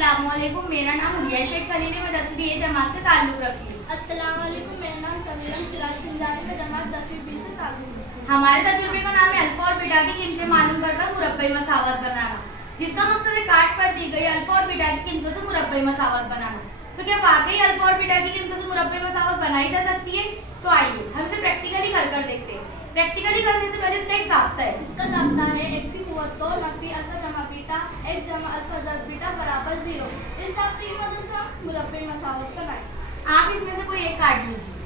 अस्सलामुअलैकुम, मेरा नाम हुरिया शेख खलील है। मैं 10वीं ए जमात से ताल्लुक़ रखती हूँ। अस्सलामुअलैकुम, मेरा नाम समीरन सिराज पंजाबी में जमात 10वीं बी से ताल्लुक़ रखती हूँ। हमारे तजुर्बे का नाम है अल्फ़ा और बीटा की कीमतें मालूम कर मुरब्बई मसावत बनाना, जिसका मकसद है काट पर दी गई अल्फ़ा और बीटा की कीमतों से मुरब्बई मसावत बनाना। तो क्या वाकई अल्फ़ा और बीटा की कीमतों से मुरब्बई मसावत बनाई जा सकती है? तो आइए हम इसे प्रैक्टिकली कर देखते हैं। प्रैक्टिकली करने से पहले इसका एक ज़ाब्ता है, इसका ज़ाब्ता है x की कुव्वत 2 नफ़ी अल्फ़ा जमा बीटा x जमा अल्फ़ा ज़र बीटा बराबर 0। इस ज़ाब्ते की मदद से हम मुरब्बई मसावत बनाएं। आप इसमें से कोई एक काट लीजिए।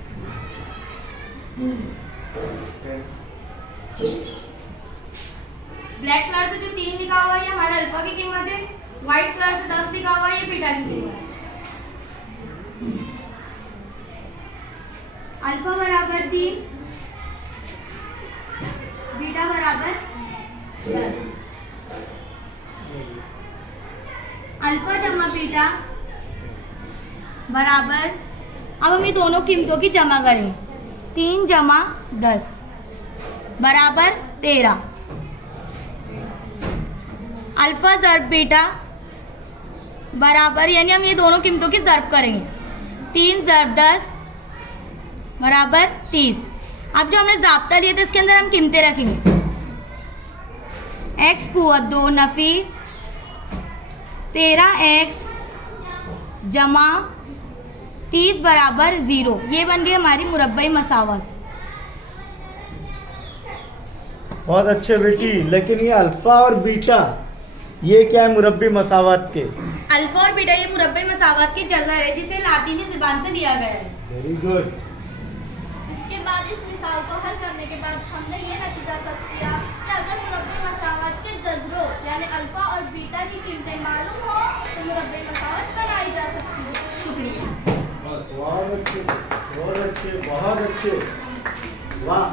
ब्लैक कलर से जो 3 लिखा हुआ है ये हमारा अल्फा की कीमत है, व्हाइट कलर से 10 लिखा हुआ है ये बीटा की कीमत है। अल्फा बराबर 3, बीटा बराबर 10। अल्फा जमा बीटा बराबर, अब हम ये दोनों कीमतों की जमा करें। 3 जमा 10 बराबर 13। अल्फा ज़र्ब बीटा बराबर, यानी हम ये दोनों कीमतों की ज़र्ब करेंगे। 3 ज़र्ब 10 बराबर 30। अब जो हमने ज़ाब्ता लिया था इसके अंदर हम कीमतें रखेंगे। x कुव्वत 2 नफ़ी 13x जमा 30 बराबर 0। ये बन गई हमारी मुरब्बई मसावत। बहुत अच्छे बेटी। लेकिन ये अल्फा और बीटा ये क्या है मुरब्बी मसावत के? अल्फा और बीटा ये मुरब्बई मसावत के जज़र है, जिसे लातीनी ज़बान से लिया गया है। Very good. इसके बाद इस मिसाल को हल करने के बाद हमने ये नतीजा कस किया कि अगर मुरब्बई मसावत के जज़रों यानी अल्फा और बीटा की कीमतें मालूम हो तो मुरब्बई मसावत बनाई जा सकती है। शुक्रिया। बहुत अच्छे, बहुत अच्छे, बहुत अच्छे, वाह।